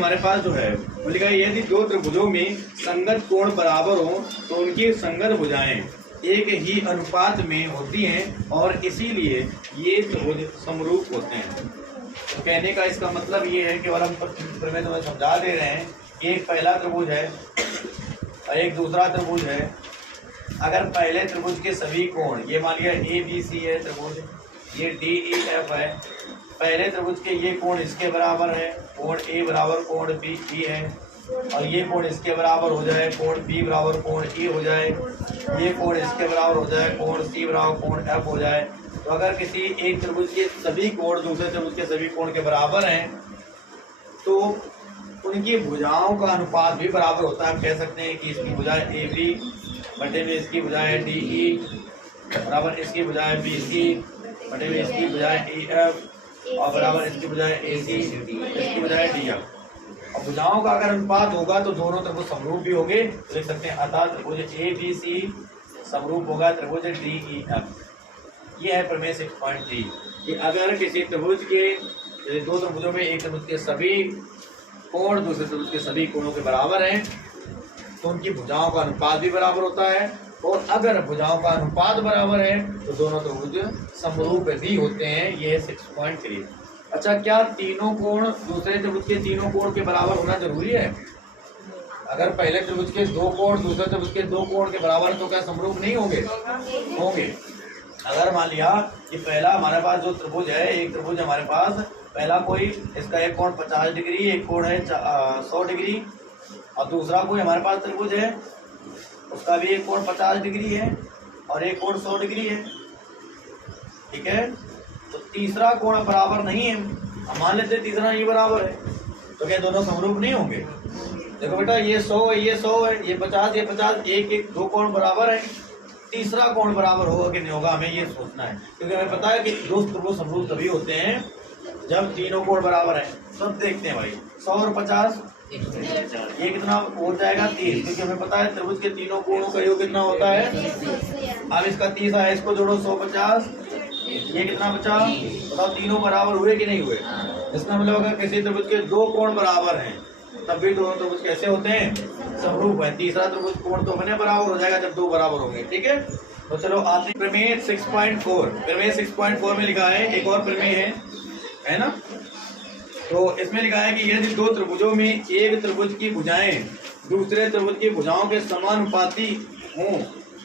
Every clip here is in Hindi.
हमारे पास जो है वो लिखा है यदि दो त्रिभुजों में संगत कोण बराबर हो तो उनकी संगत भुजाएं एक ही अनुपात में होती हैं और इसीलिए ये त्रिभुज समरूप होते हैं। तो कहने का इसका मतलब ये है कि हम प्रमेय तुम्हें समझा दे रहे हैं कि एक पहला त्रिभुज है और एक दूसरा त्रिभुज है। अगर पहले त्रिभुज के सभी कोण, ये मान लिया ए बी सी है त्रिभुज, ये डी ई एफ है, पहले त्रिभुज के ये कोण इसके बराबर है, कोण ए बराबर कोण बी है, और ये कोण इसके बराबर हो जाए, कोण बी बराबर कोण ई हो जाए, ये कोण इसके बराबर हो जाए, कोण सी बराबर कोण एफ हो जाए। तो अगर किसी एक त्रिभुज के सभी कोण दूसरे त्रिभुज के सभी कोण के बराबर हैं तो उनकी भुजाओं का अनुपात भी बराबर होता है। हम कह सकते हैं कि इसकी भुजा ए बी बटे में इसकी भुजा है डी ई बराबर इसकी भुजा है बी सी बटे में इसकी भुजा है ई एफ और बराबर इसकी भुजा है ए सी इसकी भुजा है डी एफ। और भुजाओं का अगर अनुपात होगा तो दोनों त्रिभुज समरूप भी होंगे। तो लिख सकते हैं अतः त्रिभुज ए बी सी समरूप होगा त्रिभुज डी ई एफ। ये है प्रमेय 6.3 कि अगर किसी त्रिभुज के दो त्रिभुजों में एक त्रिभुज के सभी कोण दूसरे त्रिभुज के सभी कोणों के बराबर हैं तो उनकी भुजाओं का अनुपात भी बराबर होता है, और अगर भुजाओं का अनुपात बराबर है तो दोनों त्रिभुज समरूप भी होते हैं। ये 6.3। अच्छा, क्या तीनों कोण दूसरे त्रिभुज के तीनों कोण के बराबर होना जरूरी है? अगर पहले त्रिभुज के दो कोण दूसरे त्रिभुज के दो कोण के बराबर तो क्या समरूप नहीं होंगे? होंगे। अगर मान लिया कि पहला हमारे पास जो त्रिभुज है, एक त्रिभुज हमारे पास पहला कोई इसका एक कोण 50 डिग्री, एक कोण है 100 डिग्री, और दूसरा कोई हमारे पास त्रिभुज है उसका भी एक कोण 50 डिग्री है और एक कोण 100 डिग्री है। ठीक है, तो तीसरा कोण बराबर नहीं है। हम मान लेते हैं तीसरा ये बराबर है, तो क्या दोनों समरूप नहीं होंगे? देखो बेटा, ये 100 है, ये 100 है, ये 50 ये 50, एक एक दो कोण बराबर है, तीसरा कोण बराबर होगा कि नहीं होगा, हमें ये सोचना है। क्योंकि हमें पता है कि दो त्रिभुज समरूप तभी होते हैं जब तीनों कोण बराबर है। सब देखते हैं भाई, 100 और 50 ये कितना हो जाएगा? 30। क्योंकि हमें पता है त्रिभुज के तीनों कोणों का योग कितना होता है। अब इसका 30 है, इसको जोड़ो 150, ये कितना बचा? बताओ, तीनों बराबर हुए कि नहीं हुए? इसका मतलब अगर किसी त्रिभुज के दो कोण बराबर हैं तब भी दोनों त्रिभुज कैसे होते हैं? समरूप है। तीसरा त्रिभुज कोण तो बने बराबर हो जाएगा जब दो बराबर होंगे। ठीक है, तो चलो आते प्रमेय 6.4। प्रमेय 6.4 में लिखा है, एक और प्रमेय है ना। तो इसमें लिखा है कि यदि दो त्रिभुजों में एक त्रिभुज की भुजाएं दूसरे त्रिभुज की भुजाओं के समानुपाती हों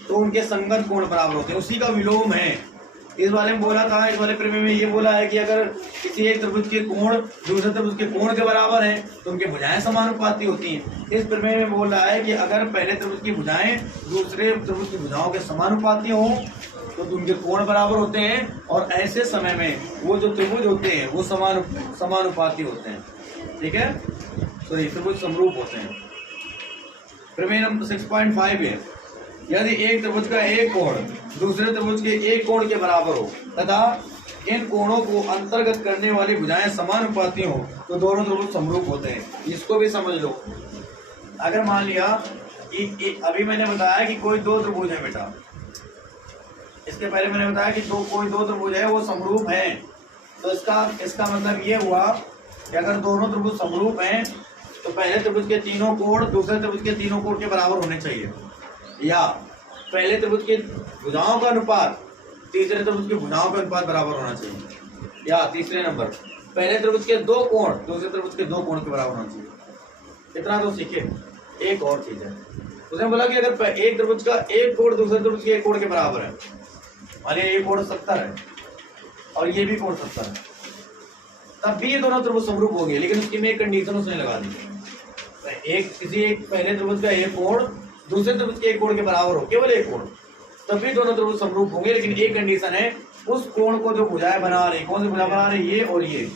तो उनके संगत कोण बराबर होते हैं। उसी का विलोम है। इस वाले में बोला था, इस वाले प्रमेय में ये बोला है कि अगर किसी एक त्रिभुज के कोण दूसरे त्रिभुज के कोण के बराबर हैं तो उनकी भुजाएं समानुपाती होती हैं। इस प्रमेय में बोल रहा है कि अगर पहले त्रिभुज की भुजाएं दूसरे त्रिभुज की भुजाओं के समानुपाती हों तो उनके कोण बराबर होते हैं, और ऐसे समय में वो जो त्रिभुज होते हैं वो समानुपाती होते हैं। ठीक है, तो ये त्रिभुज समरूप होते हैं। प्रमेय नंबर 6.5 है, यदि एक त्रिभुज का एक कोण दूसरे त्रिभुज के एक कोण के बराबर हो तथा इन कोणों को अंतर्गत करने वाली भुजाएं समानुपाती हो तो दोनों त्रिभुज समरूप होते हैं। इसको भी समझ लो। अगर मान लिया कि अभी मैंने बताया कि कोई दो त्रिभुज है बेटा, इसके पहले मैंने बताया कि कोई दो त्रिभुज है वो समरूप है, तो इसका मतलब ये हुआ कि अगर दोनों त्रिभुज समरूप हैं तो पहले त्रिभुज के तीनों कोण दूसरे त्रिभुज के तीनों कोण के बराबर होने चाहिए, या पहले त्रिभुज के भुजाओं का अनुपात तीसरे त्रिभुज की भुजाओं का अनुपात बराबर होना चाहिए, या तीसरे नंबर पहले त्रिभुज के दो कोण दूसरे त्रिभुज के दो कोण के बराबर होना चाहिए। इतना तो सीखे। एक और चीज है, उसने बोला कि अगर एक त्रिभुज का एक कोण दूसरे त्रिभुज के एक कोण के बराबर है, मान लिया ये कोण 70 है और ये भी कोण 70 है, तब भी ये दोनों त्रिभुज समरूप होंगे। लेकिन उसकी में एक कंडीशन उसने लगा दी, किसी एक पहले त्रिभुज का एक कोण दूसरे त्रिभुज के एक कोण के बराबर हो, केवल एक कोण, तब भी दोनों त्रिभुज समरूप होंगे। लेकिन एक कंडीशन है, उस कोण को जो भुजाएं बना रही, कौन सी भुजा बना रही? ये और ये।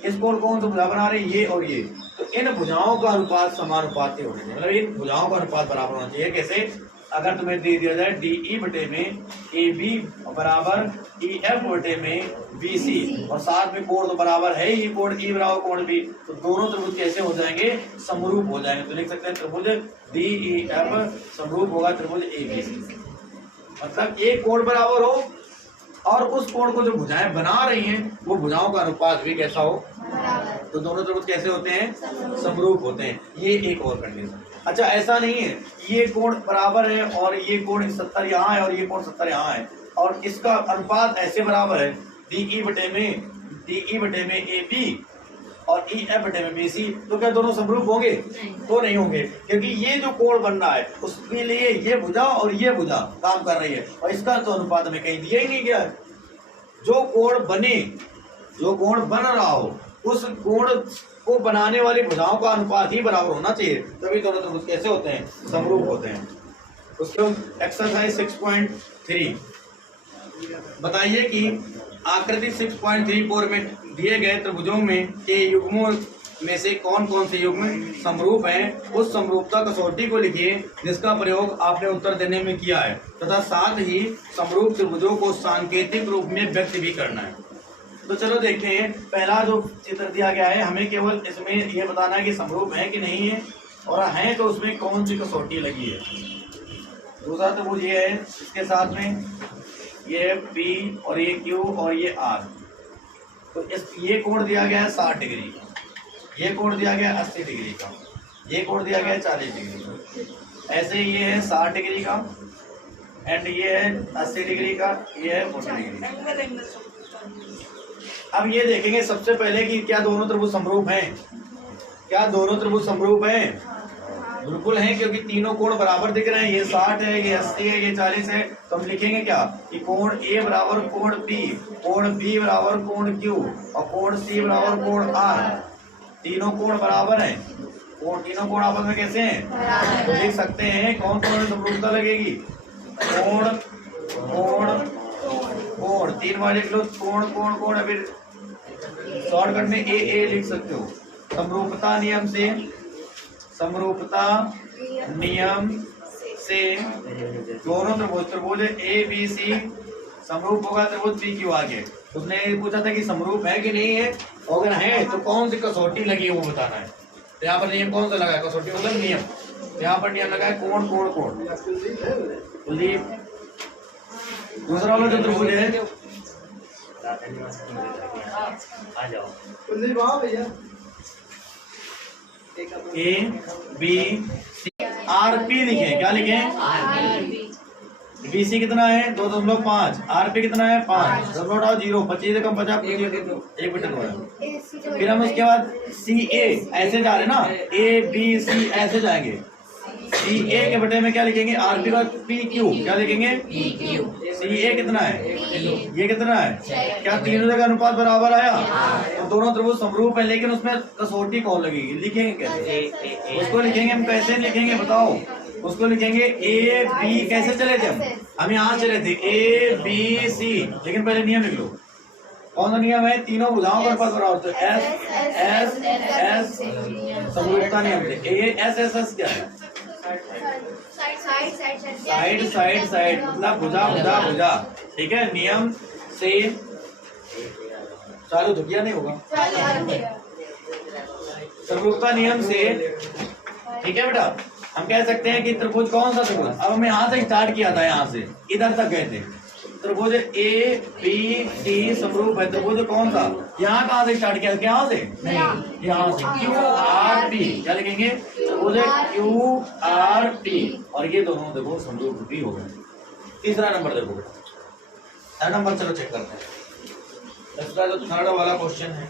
इस कोण कौन सी भुजा बना रही? ये और ये। तो इन भुजाओं का अनुपात समानुपाती होना चाहिए, मतलब इन भुजाओं का अनुपात बराबर होना चाहिए। कैसे? अगर तुम्हें दे दिया जाए डी ई बटे में ए बी बराबर ई एफ बटे में बी सी, और साथ में कोण तो बराबर है ही, कोण ई बराबर कोण बी, तो दोनों त्रिभुज कैसे हो जाएंगे? समरूप हो जाएंगे। तो लिख सकते हैं त्रिभुज डी ई एफ समरूप होगा त्रिभुज ए बी सी। मतलब एक कोण बराबर हो और उस कोण को जो भुजाएं बना रही हैं वो भुजाओं का अनुपात भी कैसा हो? तो दोनों त्रिभुज कैसे होते हैं? समरूप होते हैं। ये एक और कंडीशन। अच्छा, ऐसा नहीं है ये कोण बराबर है और ये कोण 70 यहाँ है और ये कोण 70 यहाँ है और इसका अनुपात ऐसे बराबर है DE बटे में AB और EF बटे में BC, तो क्या दोनों समरूप होंगे? तो नहीं होंगे, क्योंकि ये जो कोण बन रहा है उसके लिए ये भुजा और ये भुजा काम कर रही है और इसका तो अनुपात में कहीं दिया ही नहीं गया है। जो कोण बन रहा हो उस कोण को बनाने वाली भुजाओं का अनुपात ही बराबर होना चाहिए, तभी दोनों त्रिभुज कैसे होते हैं? समरूप होते हैं। उसके बाद एक्सरसाइज 6.3 बताइए कि आकृति 6.34 में दिए गए त्रिभुजों में के युग्मों में से कौन कौन से युग्म समरूप हैं। उस समरूपता कसौटी को लिखिए जिसका प्रयोग आपने उत्तर देने में किया है तथा साथ ही समरूप त्रिभुजों को सांकेतिक रूप में व्यक्त भी करना है। तो चलो देखें, पहला जो चित्र दिया गया है हमें केवल इसमें यह बताना है कि समरूप है कि नहीं है और है तो उसमें कौन सी कसौटी लगी है। दूसरा त्रिभुज ये है, इसके साथ में ये P और ये Q और ये R, तो ये कोण दिया गया है 60 डिग्री का, ये कोण दिया गया है 80 डिग्री का, ये कोण दिया गया है 40 डिग्री का। ऐसे ये है 60 डिग्री का एंड ये है 80 डिग्री का, ये है 40 डिग्री। अब ये देखेंगे सबसे पहले कि क्या दोनों त्रिभुज समरूप हैं। क्या दोनों त्रिभुज समरूप हैं? बिल्कुल हैं, क्योंकि तीनों कोण बराबर दिख रहे हैं। ये 60 है, ये 80 है, ये 40 है, तो हम लिखेंगे क्या कि कोण A बराबर कोण B, कोण B बराबर कोण Q और कोण C बराबर कोण R। तीनों कोण बराबर हैं। तीनों कोण आपस में कैसे हैं? तो लिख सकते हैं कौन कौन समरूपता लगेगी। कोण कोण कोण 3 बार लिख लो, कोण कोण कोण। अभी शॉर्टकट में A लिख सकते हो। समरूपता नियम से दोनों त्रिभुज ABC समरूप होगा त्रिभुज PQ आगे। उसने पूछा था कि समरूप है कि नहीं है, अगर है तो कौन सी कसौटी लगी है वो बताना है। तो यहाँ पर नियम कौन सा लगा है? कसौटी मतलब नियम। तो यहाँ पर नियम लगा है कोण कोण कोण। दूसरा वाला जो त्रिभुज है ABC RP लिखें। क्या लिखें? BC कितना है? 2.5। RP कितना है? 5। 0 25 से कम 50 1 बटन हो है। फिर हम उसके बाद CA ऐसे जा रहे ना, ABC ऐसे जाएंगे। CA के बटे में क्या लिखेंगे? RP का PQ। क्या लिखेंगे? CA कितना है? ये कितना है? क्या तीनों जगह अनुपात बराबर आया? तो दोनों त्रिभुज समरूप है, लेकिन उसमें कसौटी कौन लगेगी? लिखेंगे कैसे? उसको लिखेंगे हम कैसे लिखेंगे बताओ? उसको लिखेंगे AB। कैसे चले थे हम यहाँ चले थे ABC, लेकिन पहले नियम लिख लो। कौन सा नियम है? तीनों भुजाओं का अनुपात बराबर। S समरूपता नियम से। S क्या है? साइड मतलब भुजा। ठीक है, नियम से चालू तो किया नहीं होगा। समरूपता नियम से, ठीक है बेटा, हम कह सकते हैं कि त्रिभुज कौन सा त्रिभुज। अब हमें यहाँ से स्टार्ट किया था, यहाँ से इधर तक गए थे। त्रिभुज ABD समरूप है। त्रिभुज कौन सा? यहाँ कहाँ से स्टार्ट किया? यहाँ से नहीं, यहाँ से QRP। क्या लिखेंगे? त्रिभुज QRP और ये दोनों देखो समरूप भी हो गए। तीसरा नंबर देखो बेटा, थर्ड नंबर चलो चेक करते हैं। इसका जो थर्ड वाला क्वेश्चन है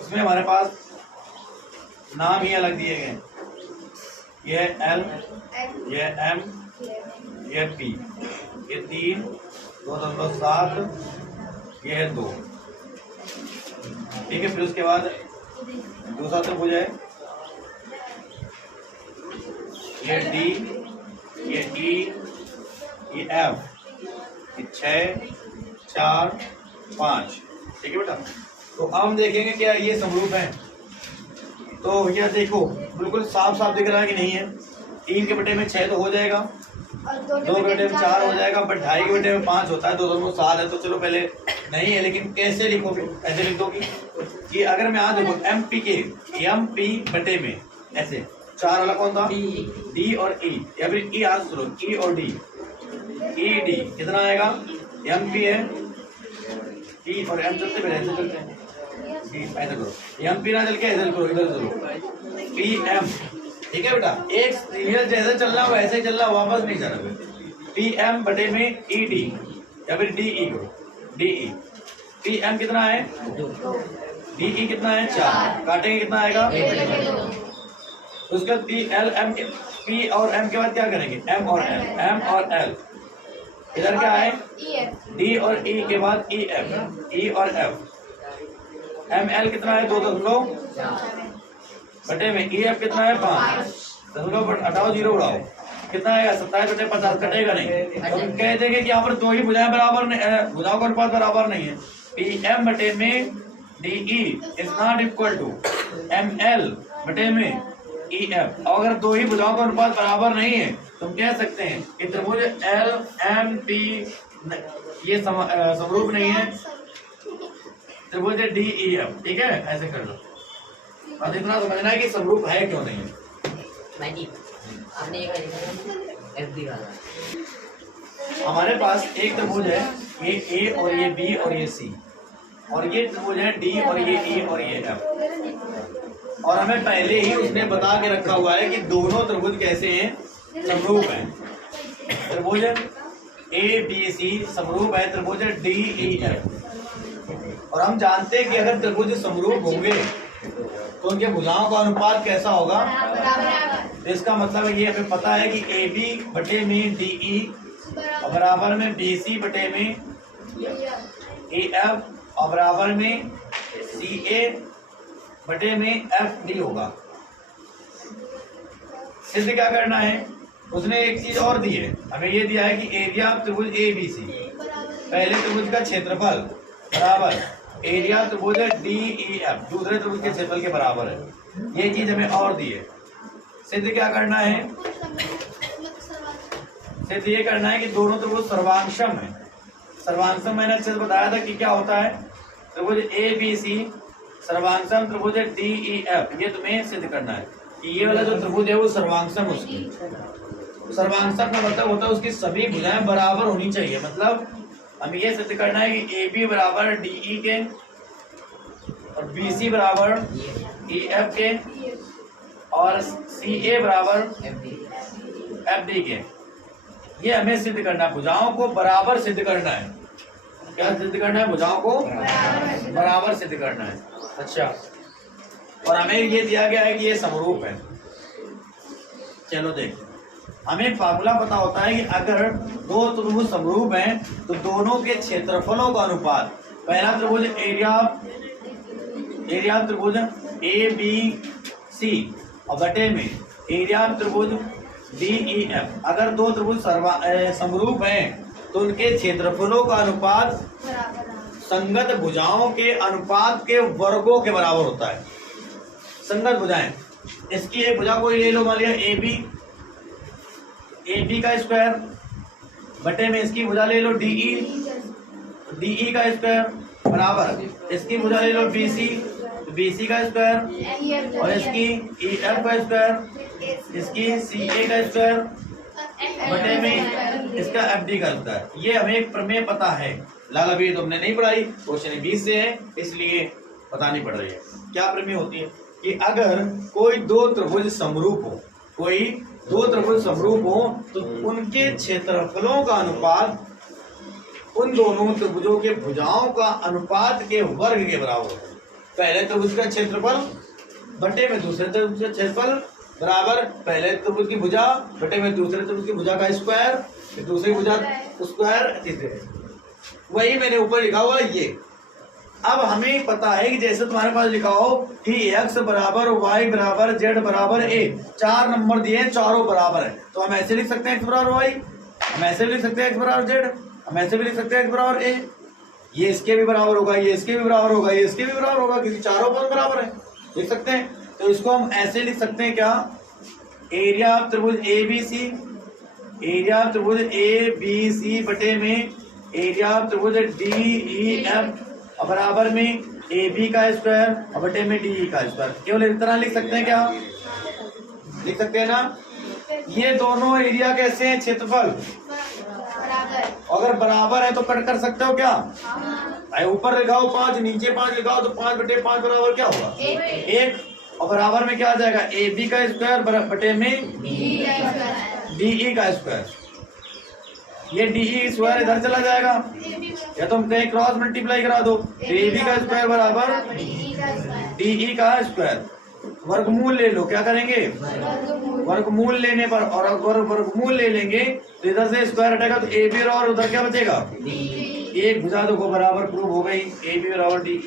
उसमें हमारे पास नाम ही अलग दिए गए। ये L, ये M, ये P, ये 3, 2.7, ये है 2। ठीक है, फिर उसके बाद दूसरा त्रिभुज है, ये D, ये E, ये F, ये 6, 4, 5। ठीक है बेटा, तो अब हम देखेंगे क्या ये समरूप है। तो भैया देखो बिल्कुल साफ साफ दिख रहा है कि नहीं है। 3 के बटे में 6 तो हो जाएगा, 2 के बटे में 4 हो जाएगा, बट 2.5 के बटे में 5 होता है, 2.7 है। तो चलो पहले नहीं है, लेकिन कैसे लिखोगे? ऐसे लिख दोगे कि अगर मैं आज देखो MP बटे में ऐसे 4 वाला कौन था? D और E, या फिर E आज सुनो, E और D, ED कितना आएगा? MP है, E और M चलते फिर ऐसे चलते हैं। ऐसा करो, एम पी ना चल के ऐसा करो, इधर चलो पी एम, ठीक है बेटा। एक सीरियल जैसे चल रहा है वैसे ही चल रहा है, वापस नहीं जाना। पी एम बटे में ई डी या फिर डी ई करो, डी ई। पी एम कितना है 2, डी ई कितना है 4, काटेंगे कितना आएगा। उसके बाद पी एल एम, पी और एम के बाद क्या करेंगे एम और एल, एम और एल। इधर क्या है डी और ई के बाद ई एफ, ई और एफ। एम एल कितना है 2 दशमलव बटे में ई एफ कितना है 5 दशमलव, हटाओ 0 उड़ाओ, कितना आएगा 27 बटे 50, कटेगा नहीं। तो हम कह देंगे कि यहाँ पर दो ही भुजाएं बराबर नहीं, भुजाओं का अनुपात बराबर नहीं है। पी एम बटे में D E is not equal to M L बटे में ई एफ। और अगर दो ही भुजाओं का अनुपात बराबर नहीं है तो हम कह सकते हैं कि त्रिभुज एल एम पी ये समरूप नहीं है, त्रिभुज डी ई एफ, ठीक है। ऐसे कर लो और इतना समझना है कि समरूप है क्यों नहीं है। हमारे पास एक त्रिभुज है, ये ए और ये बी और ये सी, और ये त्रिभुज है डी और ये ई और ये एफ। और हमें पहले ही उसने बता के रखा हुआ है कि दोनों त्रिभुज कैसे हैं, समरूप हैं। त्रिभुज ए बी सी समरूप है त्रिभुज डी ई एफ। और हम जानते हैं कि अगर त्रिभुज समरूप होंगे तो उनके भुजाओं का अनुपात कैसा होगा, तो इसका मतलब ये हमें पता है कि ए बी बटे में डी ई और बराबर में बी सी बटे में ए एफ और बराबर में सी ए बटे में एफ डी होगा। सिद्ध क्या करना है, उसने एक चीज और दी है, हमें ये दिया है कि एरिया ऑफ त्रिभुज ए बी सी, पहले त्रिभुज का क्षेत्रफल बराबर एरिया त्रिभुज डी ई एफ दूसरे त्रिभुज के क्षेत्रफल के बराबर है। ये चीज हमें और दी है। सिद्ध क्या करना है, सिर्फ ये करना है कि दोनों त्रिभुज सर्वांशम है। सर्वांशम मैंने अच्छे से बताया था कि क्या होता है, त्रिभुज ए बी सी सर्वांशम त्रिभुज डी ई एफ। ये तुम्हें सिद्ध करना है कि ये वाला जो त्रिभुज है वो सर्वांशम, उसकी सर्वांशम का मतलब होता है उसकी सभी भुजाएं बराबर होनी चाहिए। मतलब हमें ये सिद्ध करना है कि ए बी बराबर डी ई के और बी सी बराबर ई एफ के और सी ए बराबर एफ डी के। ये हमें सिद्ध करना है, भुजाओं को बराबर सिद्ध करना है। क्या सिद्ध करना है, भुजाओं को बराबर सिद्ध करना है। अच्छा, और हमें ये दिया गया है कि ये समरूप है। चलो देखो, हमें फार्मूला पता होता है कि अगर दो त्रिभुज समरूप हैं तो दोनों के क्षेत्रफलों का अनुपात, पहला त्रिभुज एरिया त्रिभुज ए बी सी और बटे में एरिया त्रिभुज डी ई एफ। अगर दो त्रिभुज समरूप हैं तो उनके क्षेत्रफलों का अनुपात संगत भुजाओं के अनुपात के वर्गों के बराबर होता है। संगत भुजाएं, इसकी एक भुजा को ले लो, मान लिया ए बी का स्क्वायर बटे में इसकी भुजा ले लो डी ई का स्क्वायर बराबर इसकी भुजा ले लो बी सी का स्क्वायर और इसकी ई एफ का स्क्वायर, इसकी सी ए का स्क्वायर बटे में इसका एफ डी का स्क्वायर। ये हमें एक प्रमेय पता है, लाल अभी तुमने नहीं पढ़ाई, क्वेश्चन 20 से है इसलिए बतानी पड़ रही है। क्या प्रमेय होती है कि अगर कोई दो त्रिभुज समरूप हो, कोई दो त्रिभुज समरूप हो तो उनके क्षेत्रफलों का अनुपात उन दोनों त्रिभुजों के भुजाओं का अनुपात के वर्ग के बराबर होता है। पहले त्रिभुज का क्षेत्रफल बटे में दूसरे त्रिभुज का क्षेत्रफल बराबर पहले त्रिभुज की भुजा बटे में दूसरे त्रिभुज की भुजा का स्क्वायर, फिर दूसरी भुजा स्क्वायर, तीसरे। वही मैंने ऊपर लिखा हुआ ये। अब हमें पता है कि जैसे तुम्हारे पास लिखा हो कि x बराबर y बराबर z बराबर a, 4 नंबर दिए, चारों बराबर है, तो हम ऐसे लिख सकते हैं x बराबर y, हम ऐसे भी लिख सकते हैं x बराबर z, हम ऐसे भी लिख सकते हैं x बराबर a। ये इसके भी बराबर होगा, ये इसके भी बराबर होगा, ये इसके भी बराबर होगा, क्योंकि चारों पद बराबर है, लिख सकते हैं। तो इसको हम ऐसे लिख सकते हैं, क्या, एरिया ऑफ त्रिभुज A B C, area of त्रिभुज ए बी सी बटे में एरिया ऑफ त्रिभुज डी ई एफ और बराबर में ए बी का स्क्वायर और बटे में डी ई का स्क्वायर। केवल इस तरह लिख सकते हैं, क्या लिख सकते हैं ना। ये दोनों एरिया कैसे हैं, क्षेत्रफल, अगर बराबर है तो कट कर सकते हो क्या, भाई ऊपर लिखाओ 5, नीचे 5 लिखाओ तो 5/5 बराबर क्या होगा? 1। और बराबर में क्या आ जाएगा? AB का स्क्वायर बटे में DE का स्क्वायर। ये DE स्क्वायर इधर चला जाएगा, या तुम कहीं क्रॉस मल्टीप्लाई करा दो। AB का स्क्वायर बराबर DE का स्क्वायर। वर्गमूल ले लो, क्या करेंगे? वर्गमूल लेने पर, और अगर वर्गमूल ले लेंगे तो इधर से स्क्वायर हटेगा तो AB और उधर क्या बचेगा? 1 भुजा दो को बराबर प्रूव हो गई, AB बराबर DE।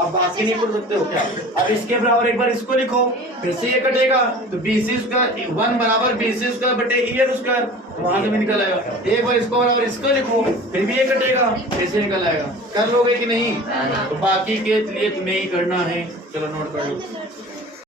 अब बाकी नहीं कर सकते हो क्या? अब इसके बराबर एक बार इसको लिखो, फिर से ये कटेगा तो BC स्क्वायर 1 बराबर BC स्क्वायर बटे EF स्क्वायर, वहां से भी निकल आएगा। एक बार इसको बराबर इसको लिखो, फिर भी ये कटेगा, फिर से निकल आएगा। कर लोगे कि नहीं? तो बाकी के लिए तुम्हें ही करना है। चलो नोट कर लो।